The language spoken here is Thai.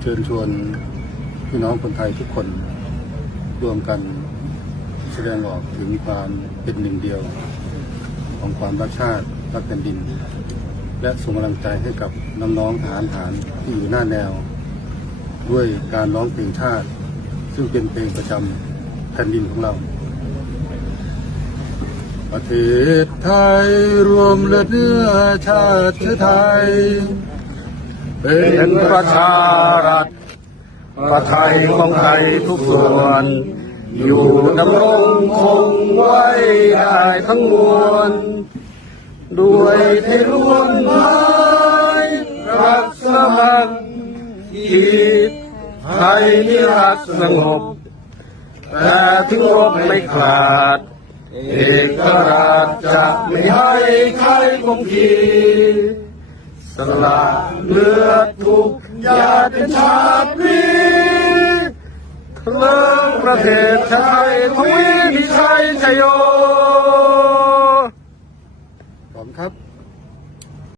เชิญชวนพี่น้องคนไทยทุกคนร่วมกันแสดงออกถึงความเป็นหนึ่งเดียว ของความรักชาติรักแผ่นดิน และส่งกำลังใจให้กับน้องๆทหารฐานที่อยู่หน้าแนว ด้วยการร้องเพลงชาติ ซึ่งเป็นเพลงประจำแผ่นดินของเรา ประเทศไทยรวมเลือดเนื้อชาติไทย เป็นประชารัฐประไทยของไทยทุกส่วน อยู่ดำรงคงไว้ได้ทั้งมวล ด้วยเทรวมไม้รักสมัครคิดไทยนิรักสงบแต่ถึงรบไม่ขาด เอกราชจะไม่ให้ใครคงขี สละเลือดทุกหยาดเป็นชาตินี้เลิ้ประเทศไทยทวีมีชัยชโย ขอบคุณครับ